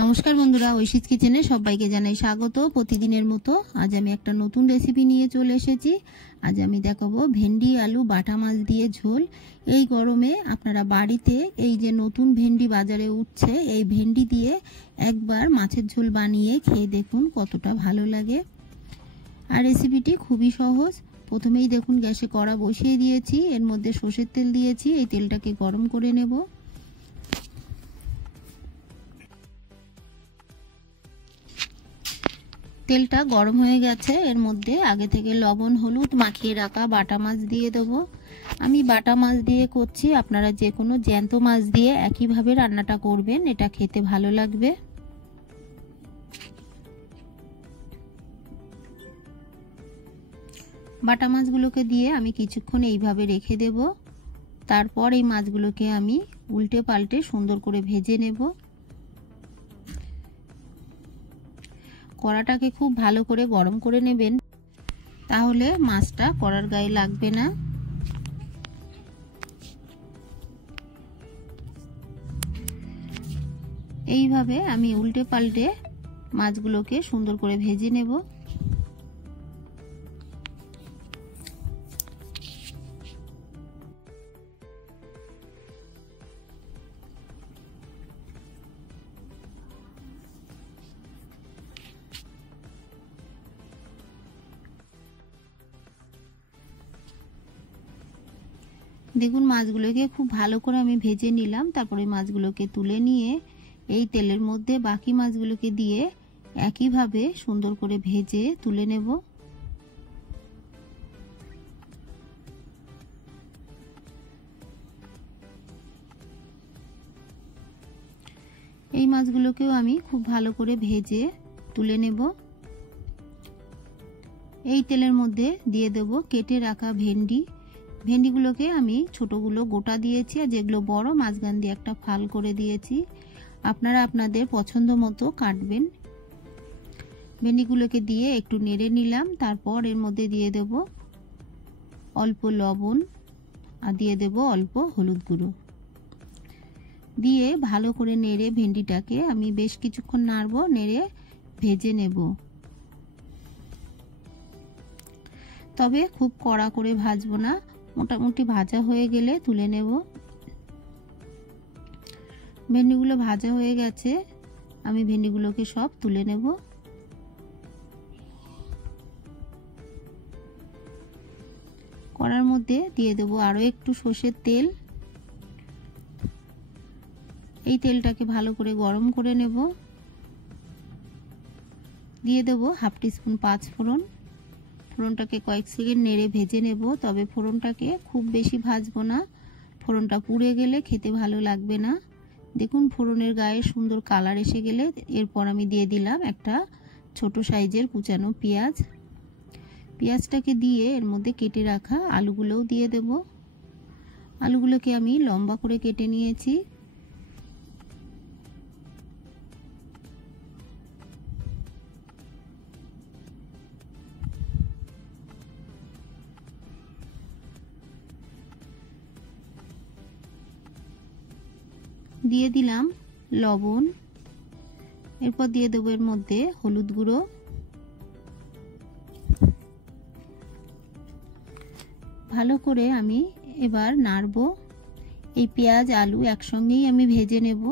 নমস্কার বন্ধুরা, ঐশীজ কিচেনে সবাইকে জানাই স্বাগত। প্রতিদিনের মতো আজ আমি একটা নতুন রেসিপি নিয়ে চলে এসেছি। আজ আমি দেখাবো ভেন্ডি আলু বাটা মাছ দিয়ে ঝোল। এই গরমে আপনারা বাড়িতে এই যে নতুন ভেন্ডি বাজারে উঠছে, এই ভেন্ডি দিয়ে একবার মাছের ঝোল বানিয়ে খেয়ে দেখুন কতটা ভালো লাগে। আর রেসিপিটি খুবই সহজ। প্রথমেই দেখুন গ্যাসে কড়া বসিয়ে দিয়েছি, এর মধ্যে সর্ষের তেল দিয়েছি। এই তেলটাকে গরম করে নেব। তেলটা গরম হয়ে গেছে, এর মধ্যে আগে থেকে লবণ হলুদ মাখিয়ে রাখা বাটা মাছ দিয়ে দেবো। আমি বাটা মাছ দিয়ে করছি, আপনারা যে কোনো জ্যান্ত মাছ দিয়ে একইভাবে রান্নাটা করবেন, এটা খেতে ভালো লাগবে। বাটা মাছগুলোকে দিয়ে আমি কিছুক্ষণ এইভাবে রেখে দেব। তারপর এই মাছগুলোকে আমি উল্টে পাল্টে সুন্দর করে ভেজে নেব। কড়াটাকে খুব ভালো করে গরম করে নেবেন, তাহলে মাছটা কড়ার গায়ে লাগবে না। এইভাবে আমি উল্টে পাল্টে মাছগুলোকে সুন্দর করে ভেজে নেব। দেখুন মাছগুলোকে খুব ভালো করে আমি ভেজে নিলাম। তারপরে মাছগুলোকে তুলে নিয়ে এই তেলের মধ্যে বাকি মাছগুলোকে দিয়ে একইভাবে সুন্দর করে ভেজে তুলে নেব। এই মাছগুলোকেও আমি খুব ভালো করে ভেজে তুলে নেব। এই তেলের মধ্যে দিয়ে দেব কেটে রাখা ভেন্ডি। ভেন্ডিগুলোকে আমি ছোটগুলো গোটা দিয়েছি, আর যেগুলো বড় মাঝখান দিয়ে একটা ফাল করে দিয়েছি। আপনারা আপনাদের পছন্দ মতো কাটবেন। ভেন্ডিগুলোকে দিয়ে একটু নেড়ে নিলাম। তারপর এর মধ্যে দিয়ে দেব অল্প লবণ আর দিয়ে দেব অল্প হলুদ গুঁড়ো। দিয়ে ভালো করে নেড়ে ভেন্ডিটাকে আমি বেশ কিছুক্ষণ নাড়বো, নেড়ে ভেজে নেব। তবে খুব কড়া করে ভাজবো না, মোটামুটি ভাজা হয়ে গেলে তুলে নেব। ভেন্ডিগুলো ভাজা হয়ে গেছে, আমি ভেন্ডিগুলোকে সব তুলে নেব। কড়ার মধ্যে দিয়ে দেব আরো একটু সর্ষের তেল। এই তেলটাকে ভালো করে গরম করে নেব। দিয়ে দেব হাফ টিস্পুন পাঁচ ফোড়ন। ফোড়নটাকে কয়েক সেকেন্ড নেড়ে ভেজে নেব, তবে ফোড়নটাকে খুব বেশি ভাজবো না, ফোড়নটা পুড়ে গেলে খেতে ভালো লাগবে না। দেখুন ফোড়নের গায়ে সুন্দর কালার এসে গেলে এরপর আমি দিয়ে দিলাম একটা ছোট সাইজের কুচানো পেঁয়াজ। পেঁয়াজটাকে দিয়ে এর মধ্যে কেটে রাখা আলুগুলোও দিয়ে দেব। আলুগুলোকে আমি লম্বা করে কেটে নিয়েছি। দিয়ে দিলাম লবণ। এরপর দিয়ে দেবো এর মধ্যে হলুদ গুঁড়ো। ভালো করে আমি এবার নাড়বো। এই পেঁয়াজ আলু একসঙ্গেই আমি ভেজে নেব।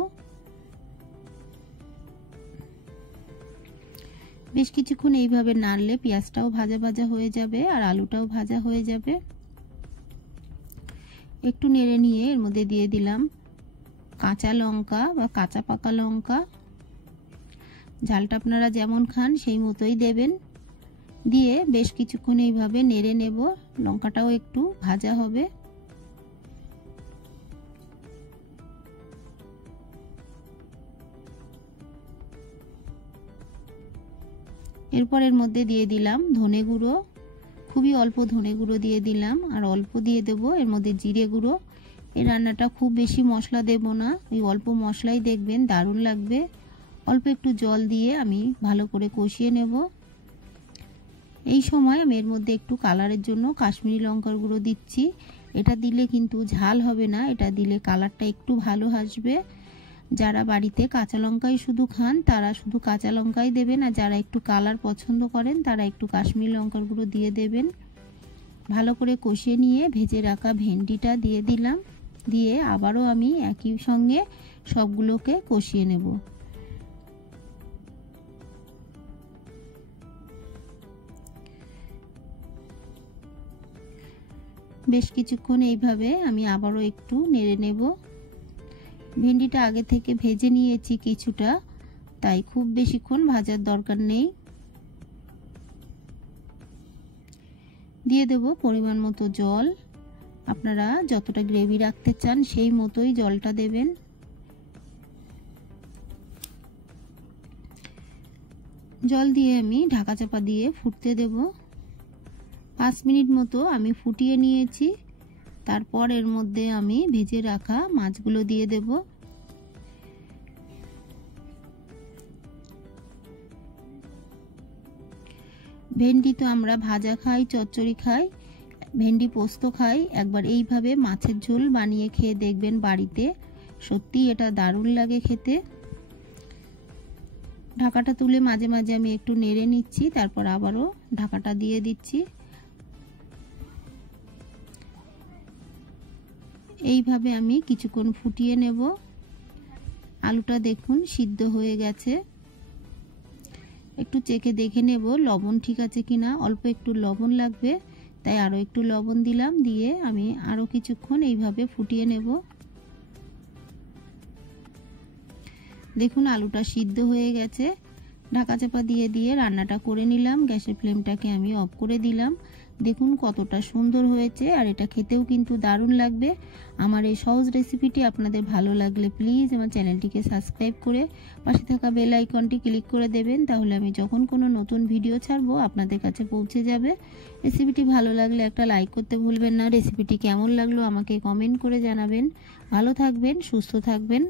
বেশ কিছুক্ষণ এইভাবে নাড়লে পেঁয়াজটাও ভাজা ভাজা হয়ে যাবে আর আলুটাও ভাজা হয়ে যাবে। একটু নেড়ে নিয়ে এর মধ্যে দিয়ে দিলাম কাঁচা লঙ্কা বা কাঁচা পাকা লঙ্কা। ঝালটা আপনারা যেমন খান সেই মতোই দেবেন। দিয়ে বেশ কিছুক্ষণ এইভাবে নেড়ে নেব। লঙ্কাটাও একটু ভাজা হবে। এরপর এর মধ্যে দিয়ে দিলাম ধনে গুঁড়ো। খুবই অল্প ধনে গুঁড়ো দিয়ে দিলাম, আর অল্প দিয়ে দেব এর মধ্যে জিরে গুঁড়ো। এই রান্নাটা খুব বেশি মশলা দেব না, ওই অল্প মশলাই দেখবেন দারুণ লাগবে। অল্প একটু জল দিয়ে আমি ভালো করে কষিয়ে নেব। এই সময় আমি এর মধ্যে একটু কালারের জন্য কাশ্মীরি লঙ্কার গুঁড়ো দিচ্ছি। এটা দিলে কিন্তু ঝাল হবে না, এটা দিলে কালারটা একটু ভালো আসবে। যারা বাড়িতে কাঁচা লঙ্কাই শুধু খান তারা শুধু কাঁচা লঙ্কাই দেবেন, আর যারা একটু কালার পছন্দ করেন তারা একটু কাশ্মীরি লঙ্কার গুঁড়ো দিয়ে দেবেন। ভালো করে কষিয়ে নিয়ে ভেজে রাখা ভেন্ডিটা দিয়ে দিলাম, দিয়ে আবারও আমি একই সঙ্গে সবগুলোকে কষিয়ে নেব। বেশ কিছুক্ষণ এইভাবে আমি আবারও একটু নেড়ে নেব। ভেন্ডিটা আগে থেকে ভেজে নিয়েছি কিছুটা, তাই খুব বেশিক্ষণ ভাজার দরকার নেই। দিয়ে দেব পরিমাণ মতো জল, আপনারা যতটা গ্রেভি রাখতে চান সেই মতোই জলটা দেবেন। জল দিয়ে আমি ঢাকা চাপা দিয়ে ফুটতে দেব। 5 মিনিট মতো আমি ফুটিয়ে নিয়েছি। তারপর এর মধ্যে আমি ভেজে রাখা মাছগুলো দিয়ে দেব। ভেন্ডি তো আমরা ভাজা খাই, চচ্চড়ি খাই, ভেন্ডি পোস্ত খাই। একবার এইভাবে মাছের ঝোল বানিয়ে খেয়ে দেখবেন বাড়িতে, সত্যি এটা দারুণ লাগে খেতে। ঢাকাটা তুলে মাঝে মাঝে আমি একটু নেড়ে নিচ্ছি, তারপর আবারও ঢাকাটা দিয়ে দিচ্ছি। এইভাবে আমি কিছুক্ষণ ফুটিয়ে নেব। আলুটা দেখুন সিদ্ধ হয়ে গেছে। একটু চেখে দেখে নেব লবণ ঠিক আছে কিনা, অল্প একটু লবণ লাগবে, তাই আরও একটু লবণ দিলাম, দিয়ে আমি আরও কিছুক্ষণ এইভাবে ফুটিয়ে নেব। দেখুন আলুটা সিদ্ধ হয়ে গেছে। ঢাকা চাপা দিয়ে দিয়ে রান্নাটা করে নিলাম। গ্যাসের ফ্লেমটাকে আমি অফ করে দিলাম। দেখুন কতটা সুন্দর হয়েছে, আর এটা খেতেও কিন্তু দারুণ লাগবে। আমার এই সহজ রেসিপিটি আপনাদের ভালো লাগলে প্লিজ আমার চ্যানেলটিকে সাবস্ক্রাইব করে পাশে থাকা বেল আইকনটি ক্লিক করে দেবেন, তাহলে আমি যখন কোনো নতুন ভিডিও ছাড়বো আপনাদের কাছে পৌঁছে যাবে। রেসিপিটি ভালো লাগলে একটা লাইক করতে ভুলবেন না। রেসিপিটি কেমন লাগলো আমাকে কমেন্ট করে জানাবেন। ভালো থাকবেন, সুস্থ থাকবেন।